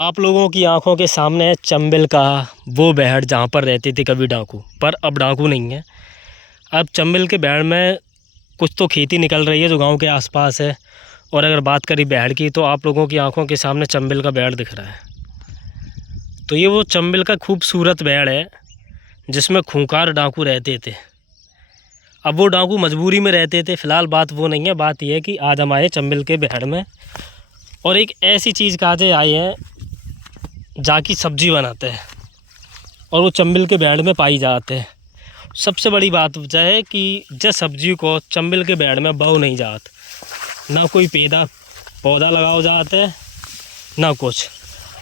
आप लोगों की आंखों के सामने है चंबल का वो बहड़ जहाँ पर रहते थे कभी डाकू, पर अब डाकू नहीं है। अब चंबल के बहड़ में कुछ तो खेती निकल रही है जो गांव के आसपास है। और अगर बात करें बहड़ की तो आप लोगों की आंखों के सामने चंबल का बहड़ दिख रहा है। तो ये वो चंबल का खूबसूरत बहड़ है जिसमें खूंखार डाकू रहते थे। अब वो डाकू मजबूरी में रहते थे, फ़िलहाल बात वो नहीं है। बात यह है कि आज हम आए चंबल के बहड़ में और एक ऐसी चीज़ काजे आए हैं जाकी सब्जी बनाते हैं और वो चंबल के बहड़ में पाई जाते हैं। सबसे बड़ी बात वजह है कि जिस सब्जी को चंबल के बहड़ में बो नहीं जात, ना कोई पौधा लगाओ जाते है ना कुछ।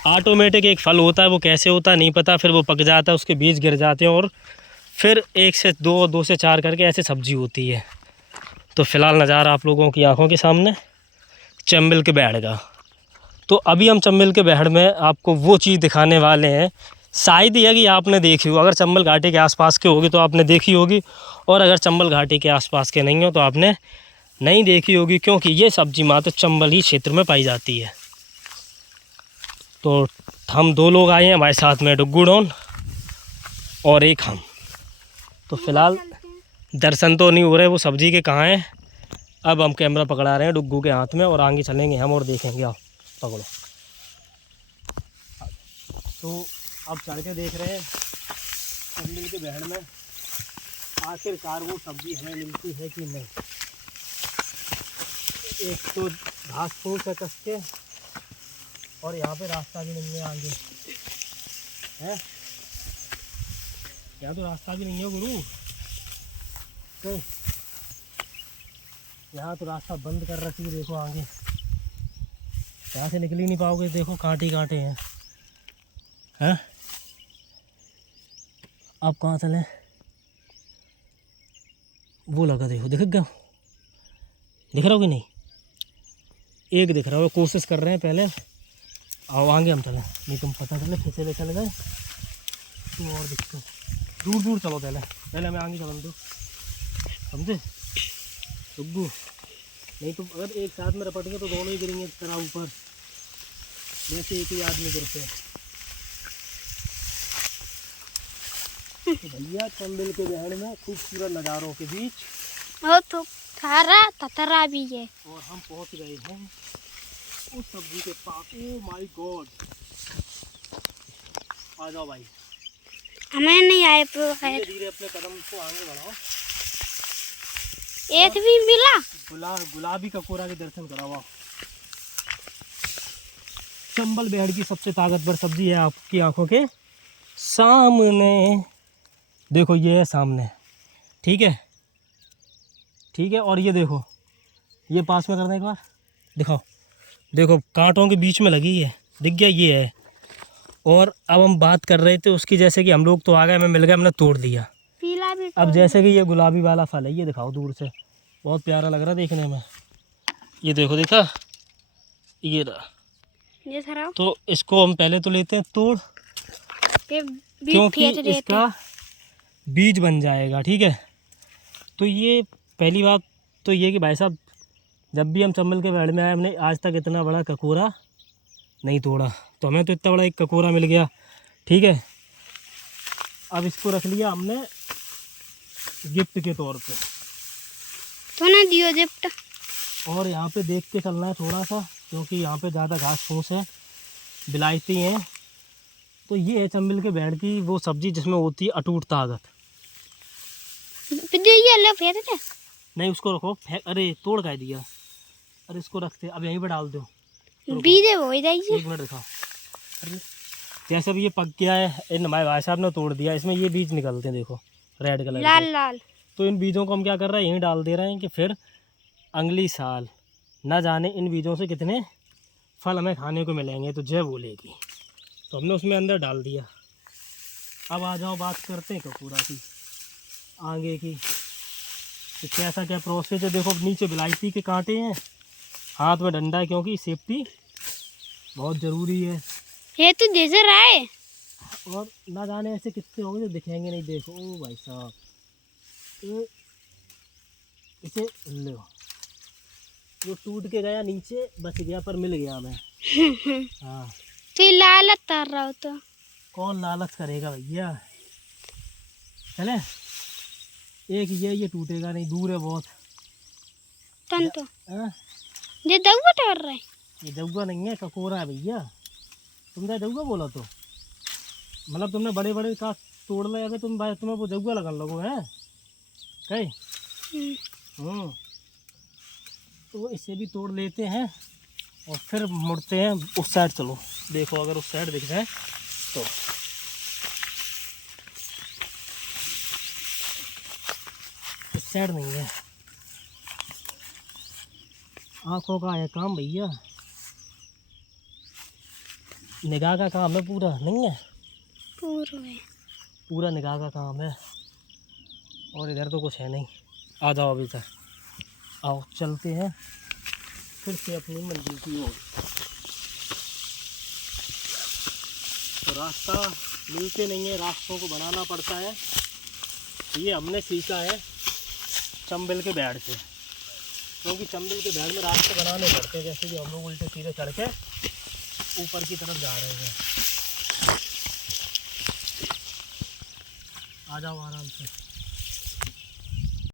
ऑटोमेटिक एक फल होता है, वो कैसे होता है नहीं पता, फिर वो पक जाता है, उसके बीज गिर जाते हैं और फिर 1 से 2, 2 से 4 करके ऐसे सब्जी होती है। तो फ़िलहाल नज़ारा आप लोगों की आंखों के सामने चंबल के बहड़ का। तो अभी हम चंबल के बहड़ में आपको वो चीज़ दिखाने वाले हैं, शायद यह कि आपने देखी हो। अगर चंबल घाटी के आसपास के होगी तो आपने देखी होगी, और अगर चंबल घाटी के आसपास के नहीं हो तो आपने नहीं देखी होगी, क्योंकि ये सब्जी मात्र चंबल ही क्षेत्र में पाई जाती है। तो हम 2 लोग आए हैं, हमारे साथ में डुग्गू डॉन और एक हम। तो फ़िलहाल दर्शन तो नहीं हो रहे वो सब्जी के कहाँ हैं। अब हम कैमरा पकड़ा रहे हैं डुग्गू के हाथ में और आगे चलेंगे हम और देखेंगे। आओ पकड़ो। तो अब चढ़ के देख रहे हैं चंबल के बहड़ में आखिरकार वो सब्जी हमें मिलती है कि नहीं। एक तो घास फूस है कस के, और यहाँ पे रास्ता भी नहीं है आगे है। यहाँ तो रास्ता भी नहीं है गुरु, तो यहाँ तो रास्ता बंद कर रखी है। देखो आगे यहाँ से निकल ही नहीं पाओगे, देखो कांटे कांटे हैं। हैं अब कहाँ चले, वो लगा देखो, दिख गया, दिख रहा हो कि नहीं? एक दिख रहा हो, कोशिश कर रहे हैं पहले। आओ आगे हम चलें, नहीं तुम पता चले फिर से चले गए तो और दिक्कत। दूर दूर चलो, पहले हमें आगे चलन दो, समझे डुग्गू? नहीं तो अगर एक साथ में रपट गए तो दोनों ही गिरेंगे इस तरह ऊपर, जैसे एक ही आदमी गिरते हैं। तो भैया चंबल के बहड़ में खूबसूरत नज़ारों के बीच और तो थारा ततरा भी है, और हम पहुंच गए हैं उस सब्जी के पास। ओ माय गॉड, आ जाओ भाई, हमें नहीं आए तो धीरे धीरे अपने कदम को आगे बढ़ाओ। एक भी मिला। गुलाबी ककोरा के दर्शन कराओ। चंबल बहड़ की सबसे ताकतवर सब्जी है आपकी आंखों के सामने। देखो ये है सामने, ठीक है ठीक है। और ये देखो, ये पास में करना एक बार, दिखाओ। देखो कांटों के बीच में लगी है, दिख गया, ये है। और अब हम बात कर रहे थे उसकी, जैसे कि हम लोग तो आ गए, हमें मिल गया, हमने तोड़ दिया। पीला भी अब जैसे कि ये गुलाबी वाला फल है, ये दिखाओ दूर से, बहुत प्यारा लग रहा है देखने में। ये देखो, देखा, ये रहा। तो इसको हम पहले तो लेते हैं तोड़, क्योंकि इसका बीज बन जाएगा, ठीक है। तो ये पहली बात तो ये कि भाई साहब, जब भी हम चंबल के बहड़ में आए, हमने आज तक इतना बड़ा ककोरा नहीं तोड़ा। तो हमें तो इतना बड़ा एक ककोरा मिल गया, ठीक है। अब इसको रख लिया हमने गिफ्ट के तौर पे, तो ना दियो गिफ्ट। और यहाँ पे देख के चलना है थोड़ा सा, क्योंकि यहाँ पे ज़्यादा घास फूस है, बिलायती हैं। तो ये है चंबल के बहड़ की वो सब्जी जिसमें होती है अटूट ताकत। ये ले फेंक दे। नहीं उसको रखो, अरे तोड़ कर दिया। अरे इसको रखते, अब यहीं पर डाल दो, बीजे हो जाइए। 1 मिनट दिखाओ। अरे जैसे भी ये पक गया है, इन हमारे भाई साहब ने तोड़ दिया, इसमें ये बीज निकलते हैं, देखो रेड कलर लाल के। लाल। तो इन बीजों को हम क्या कर रहे हैं, यहीं डाल दे रहे हैं कि फिर अगली साल ना जाने इन बीजों से कितने फल हमें खाने को मिलेंगे, तो जय बोलेगी। तो हमने उसमें अंदर डाल दिया। अब आ जाओ बात करते हैं कपूरा की आगे की, तो कैसा क्या प्रोसेस है। देखो नीचे बिलायती के कांटे हैं, हाथ में डंडा है, क्योंकि सेफ्टी बहुत ज़रूरी है। ये तो जैसे रहा है, और ना जाने ऐसे कितने होंगे जो दिखेंगे नहीं। देखो ओ भाई साहब, इसे लो, जो टूट के गया नीचे बच गया, पर मिल गया हमें। हाँ तो ये लालच कर रहा हो तो। कौन लालच करेगा भैया, चले। एक ये टूटेगा नहीं, दूर है बहुत। तन तो हाँ? ये दउआ टहर रहा है। ये जौगा नहीं है, ककोरा है भैया। तुमने जौगा बोला तो मतलब तुमने बड़े बड़े का तोड़ लिया अगर तुम्हें वो जौगा लगन लगो है कहीं। तो इसे भी तोड़ लेते हैं और फिर मुड़ते हैं उस साइड। चलो देखो, अगर उस साइड दिख जाए तो। इस साइड नहीं है। आंखों का है काम भैया, निगाह का काम है, पूरा नहीं है, पूरा निगाह का काम है। और इधर तो कुछ है नहीं। आ जाओ अभी तक, आओ चलते हैं फिर से अपनी मंजिल की ओर। तो रास्ता मिलते नहीं है, रास्तों को बनाना पड़ता है। ये हमने सीखा है चंबल के बैड़ से, क्योंकि चंबल के बैड़ में रास्ते बनाने पड़ते हैं। जैसे कि हम लोग उल्टे सीधे चढ़ के ऊपर की तरफ जा रहे हैं। आ जाओ आराम से।